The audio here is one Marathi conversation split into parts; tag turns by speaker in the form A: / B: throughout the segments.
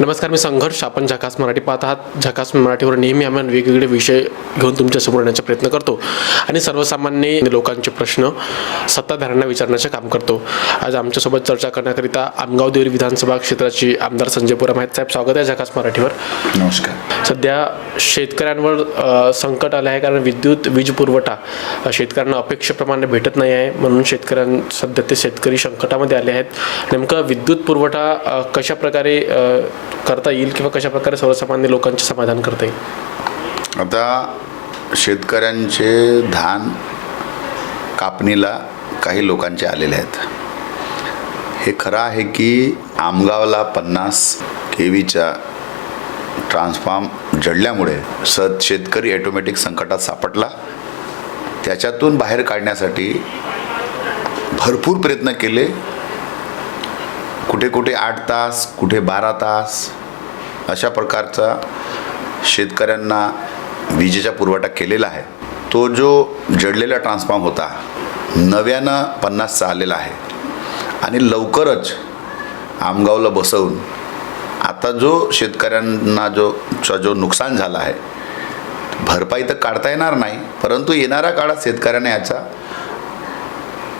A: नमस्कार मी संघर्ष. आपण झकास मराठी पाहत आहात. झकास मराठीवर नेहमी आम्ही वेगवेगळे विषय घेऊन तुमच्यासमोर येण्याचा प्रयत्न करतो आणि सर्वसामान्य लोकांचे प्रश्न सत्ताधाऱ्यांना विचारण्याचे काम करतो. आज आमच्यासोबत चर्चा करण्याकरिता आमगाव देवरी विधानसभा क्षेत्राची आमदार संजय पुरम आहेत. साहेब स्वागत आहे झकास मराठीवर.
B: नमस्कार.
A: सध्या शेतकऱ्यांवर संकट आलं आहे कारण विद्युत वीज पुरवठा शेतकऱ्यांना अपेक्षेप्रमाणे भेटत नाही आहे. म्हणून शेतकऱ्यां सध्या ते शेतकरी संकटामध्ये आले आहेत. नेमका विद्युत पुरवठा कशा प्रकारे करता येईल किंवा कशा प्रकारे सर्वसामान्य लोकांचे समाधान करता येईल?
B: आता शेतकऱ्यांचे धान कापणीला काही लोकांचे आलेले आहेत. हे खरं आहे की आमगावला पन्नास के व्हीच्या ट्रान्सफॉर्म जडल्यामुळे सत शेतकरी ॲटोमॅटिक संकटात सापडला. त्याच्यातून बाहेर काढण्यासाठी भरपूर प्रयत्न केले. कुठे कुठे आठ तास कुठे बारा तास अशा प्रकारचा शेतकऱ्यांना विजेचा पुरवठा केलेला आहे. तो जो जडलेला ट्रान्सफॉर्म होता नव्यानं पन्नासचा आलेला आहे. आणि लवकरच आमगावला बसवून आता जो शेतकऱ्यांना जो चा जो नुकसान झाला आहे भरपाई तर काढता येणार नाही परंतु येणाऱ्या काळात शेतकऱ्यांना याचा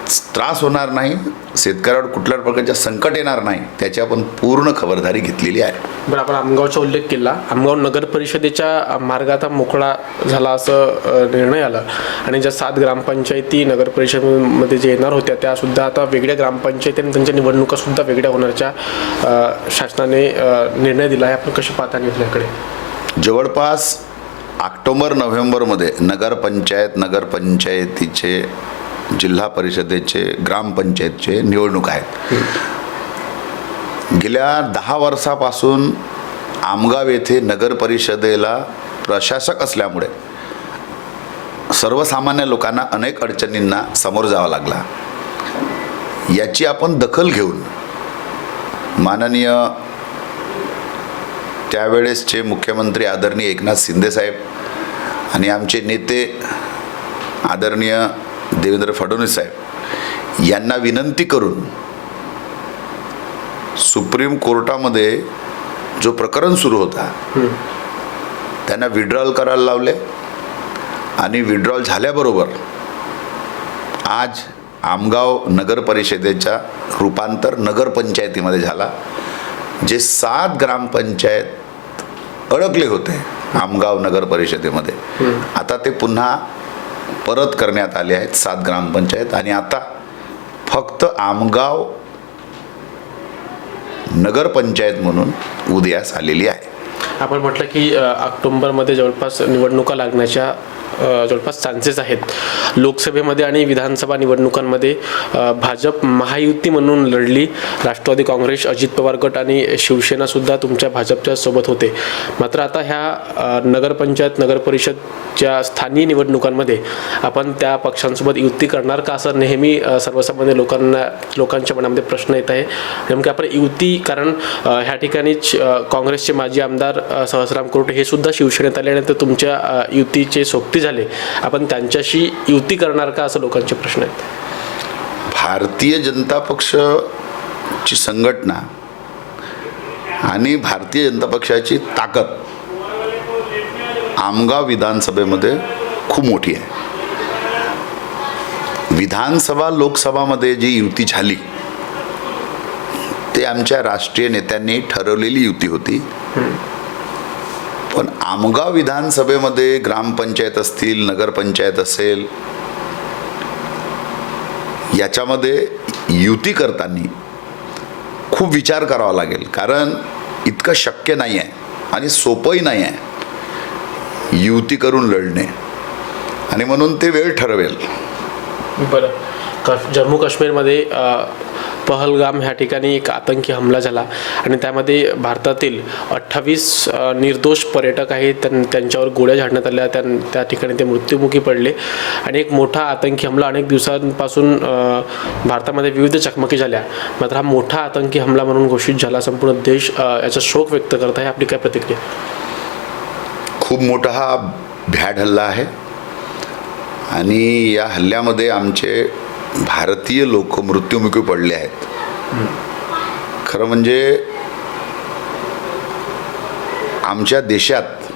B: त्रास होणार नाही शेतकऱ्यावर कुठल्याच प्रकारचं संकट येणार नाही त्याची आपण पूर्ण खबरदारी घेतलेली आहे.
A: बरं आपण आमगावचा उल्लेख केला. आमगाव नगर परिषदेच्या मार्ग आता मोकळा झाला असं निर्णय आला. आणि ज्या सात ग्रामपंचायती नगर परिषदेमध्ये जे येणार होत्या त्या सुद्धा आता वेगळ्या ग्रामपंचायती आणि त्यांच्या निवडणुका सुद्धा वेगळ्या होण्याच्या अ, शासनाने निर्णय दिला आहे. आपण कशी पाहता निर्णयाकडे
B: जवळपास ऑक्टोबर नोव्हेंबरमध्ये नगरपंचायत नगरपंचायतीचे जिल्हा परिषदेचे ग्रामपंचायतचे निवडणूक आहेत. गेल्या दहा वर्षापासून आमगाव येथे नगर परिषदेला प्रशासक असल्यामुळे सर्वसामान्य लोकांना अनेक अडचणींना समोर जावा लागला. याची आपण दखल घेऊन माननीय त्यावेळेसचे मुख्यमंत्री आदरणीय एकनाथ शिंदेसाहेब आणि आमचे नेते आदरणीय देवेंद्र फडणवीस साहेब यांना विनंती करून सुप्रीम कोर्टामध्ये जो प्रकरण सुरू होता त्यांना विड्रॉल करायला लावले आणि विड्रॉल झाल्याबरोबर आज आमगाव नगर परिषदेच्या रूपांतर नगरपंचायतीमध्ये झाला जे सात ग्रामपंचायत अडकले होते आमगाव नगर परिषदेमध्ये. आता ते पुन्हा परत करण्यात आले आहेत सात ग्रामपंचायत आणि आता फक्त आमगाव नगरपंचायत म्हणून उदयास आलेली आहे.
A: आपण म्हटलं की ऑक्टोबरमध्ये जवळपास निवडणुका लागण्याच्या जवळपास चान्सेस आहेत. लोकसभेमध्ये आणि विधानसभा निवडणुकांमध्ये भाजप महायुती म्हणून लढली. राष्ट्रवादी काँग्रेस अजित पवार गट आणि शिवसेनासुद्धा तुमच्या भाजपच्या सोबत होते. मात्र आता ह्या नगरपंचायत नगरपरिषदच्या स्थानीय निवडणुकांमध्ये आपण त्या पक्षांसोबत युती करणार का असं नेहमी सर्वसामान्य लोकांना लोकांच्या मनामध्ये प्रश्न येत आहे. नेमकं आपण युती कारण ह्या ठिकाणीच काँग्रेसचे माजी आमदार सहसराम सहस्राम कोर्टे हे सुद्धा शिवसेनेत आले आणि ते तुमच्या युतीचे सोबती झाले. आपण त्यांच्याशी युती करणार का असं लोकांचे प्रश्न आहेत?
B: भारतीय जनता पक्षची संघटना आणि भारतीय जनता पक्षाची ताकद आमगाव विधानसभेमध्ये खूप मोठी आहे. विधानसभा लोकसभामध्ये जी युती झाली ते आमच्या राष्ट्रीय नेत्यांनी ठरवलेली युती होती. आमगाव विधानसभेमध्ये ग्रामपंचायत असतील नगरपंचायत असेल याच्यामध्ये युती करताना खूप विचार करावा लागेल. कारण इतकं शक्य नाही आहे आणि सोपंही नाही आहे युती करून लढणे. आणि म्हणून ते वेळ ठरवेल.
A: बरं. जम्मू काश्मीरमध्ये पहलगाम ह्या ठिकाणी एक आतंकी हमला झाला आणि त्यामध्ये भारतातील अठ्ठावीस निर्दोष पर्यटक आहेत. त्यां त्यांच्यावर गोळ्या झाडण्यात आल्या. त्या त्या ठिकाणी ते मृत्युमुखी पडले. आणि एक मोठा आतंकी हमला अनेक दिवसांपासून भारतामध्ये विविध चकमकी झाल्या. मात्र हा मोठा आतंकी हमला म्हणून घोषित झाला संपूर्ण देश याचा शोक व्यक्त करत आहे. आपली काय प्रतिक्रिया?
B: खूप मोठा हा भ्याड हल्ला आहे. आणि या हल्ल्यामध्ये आमचे भारतीय लोक मृत्युमुखी पडले आहेत. खरं म्हणजे आमच्या देशात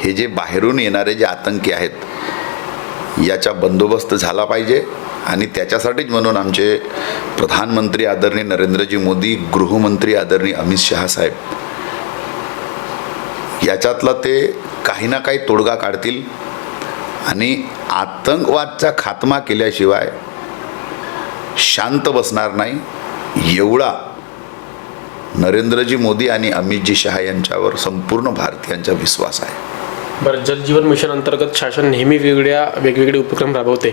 B: हे जे बाहेरून येणारे जे आतंकी आहेत याचा बंदोबस्त झाला पाहिजे आणि त्याच्यासाठीच म्हणून आमचे प्रधानमंत्री आदरणीय नरेंद्रजी मोदी गृहमंत्री आदरणीय अमित शहा साहेब याच्यातला ते काही ना काही तोडगा काढतील आणि आतंकवादचा खात्मा केल्याशिवाय शांत बसणार नाही. एवढा नरेंद्रजी मोदी आणि अमितजी शहा यांच्यावर संपूर्ण भारतीयांचा विश्वास आहे.
A: बरं जलजीवन मिशन अंतर्गत शासन नेहमी वेगळ्या वेगवेगळे उपक्रम राबवते.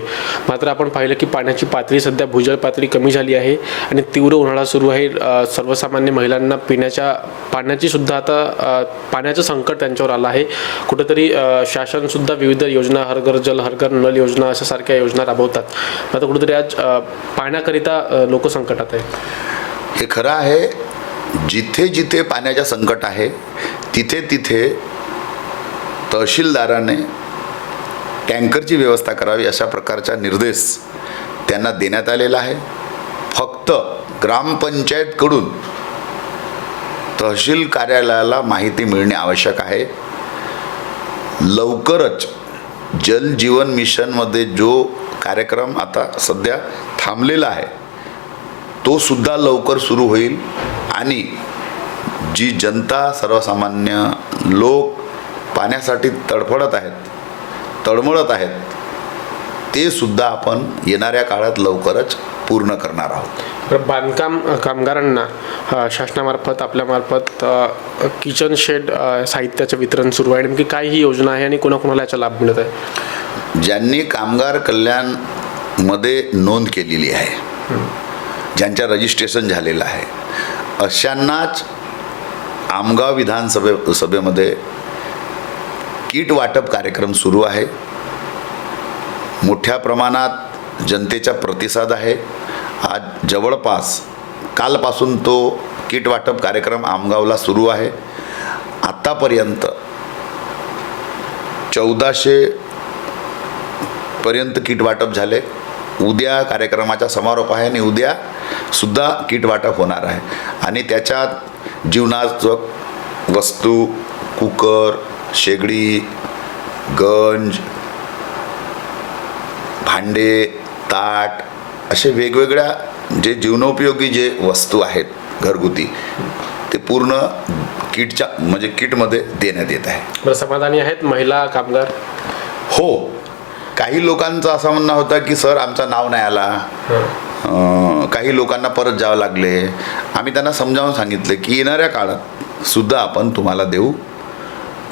A: मात्र आपण पाहिलं की पाण्याची पातळी सध्या भूजल पातळी कमी झाली आहे आणि तीव्र उन्हाळा सुरू आहे. सर्वसामान्य महिलांना पिण्याच्या पाण्याची सुद्धा आता पाण्याचं संकट त्यांच्यावर आलं आहे. कुठंतरी शासनसुद्धा विविध योजना हर घर जल हर घर नल योजना अशा सारख्या योजना राबवतात. मात्र कुठेतरी आज पाण्याकरिता लोक संकटात आहे
B: हे खरं आहे जिथे जिथे पाण्याचं संकट आहे तिथे तिथे तहसीलदाराने टँकरची व्यवस्था करावी अशा प्रकारचा निर्देश त्यांना देण्यात आलेला आहे. फक्त ग्रामपंचायतकडून तहसील कार्यालयाला माहिती मिळणे आवश्यक आहे. लवकरच जल जीवन मिशनमध्ये जो कार्यक्रम आता सध्या थांबलेला आहे तो सुद्धा लवकर सुरू होईल आणि जी जनता सर्वसामान्य लोक पाण्यासाठी तडफडत आहेत तळमळत आहेत ते सुद्धा आपण येणाऱ्या काळात लवकरच पूर्ण करणार आहोत.
A: बांधकाम कामगारांना शासनामार्फत आपल्यामार्फत किचन शेड साहित्याचं वितरण सुरू आहे. नेमकी काय ही योजना आहे आणि कोणाकोणाला याचा लाभ मिळत आहे?
B: ज्यांनी कामगार कल्याणमध्ये नोंद केलेली आहे ज्यांच्या रजिस्ट्रेशन झालेलं आहे अशांनाच आमगाव विधानसभे सभेमध्ये किट वाटप कार्यक्रम सुरू आहे. मोठ्या प्रमाणात जनतेचा प्रतिसाद आहे. आज जवळपास कालपासून तो किट वाटप कार्यक्रम आमगावला सुरू आहे. आत्तापर्यंत चौदाशे पर्यंत किट वाटप झाले. उद्या कार्यक्रमाचा समारोप आहे आणि उद्या सुद्धा किट वाटप होणार आहे. आणि त्याच्यात जीवनाचं वस्तू कुकर शेगडी गंज भांडे ताट असे वेगवेगळ्या जे जीवनोपयोगी जे वस्तू आहेत घरगुती ते पूर्ण किटच्या म्हणजे किटमध्ये देण्यात येत आहे.
A: बरं समाधानी आहेत महिला कामगार?
B: हो. काही लोकांचं असं म्हणणं होतं की सर आमचं नाव नाही आला. काही लोकांना परत जावं लागले. आम्ही त्यांना समजावून सांगितलं की येणाऱ्या काळात सुद्धा आपण तुम्हाला देऊ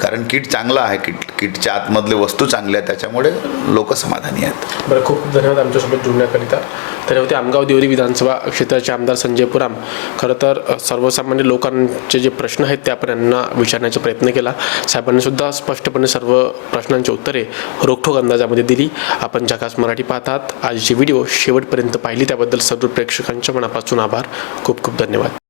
B: कारण किट चांगलं आहे किट किटच्या आतमधले वस्तू चांगल्या आहेत त्याच्यामुळे लोक समाधानी आहेत.
A: बरं खूप धन्यवाद आमच्यासोबत जुळण्याकरिता तर होते आमगाव देवरी विधानसभा क्षेत्राचे आमदार संजय पुराम. खरं तर सर्वसामान्य लोकांचे जे प्रश्न आहेत ते आपण यांना विचारण्याचा प्रयत्न केला. साहेबांनीसुद्धा स्पष्टपणे सर्व प्रश्नांची उत्तरे रोखठोक अंदाजामध्ये दिली. आपण जगास मराठी पाहतात. आजची व्हिडिओ शेवटपर्यंत पाहिली त्याबद्दल सर्व प्रेक्षकांच्या मनापासून आभार. खूप खूप धन्यवाद.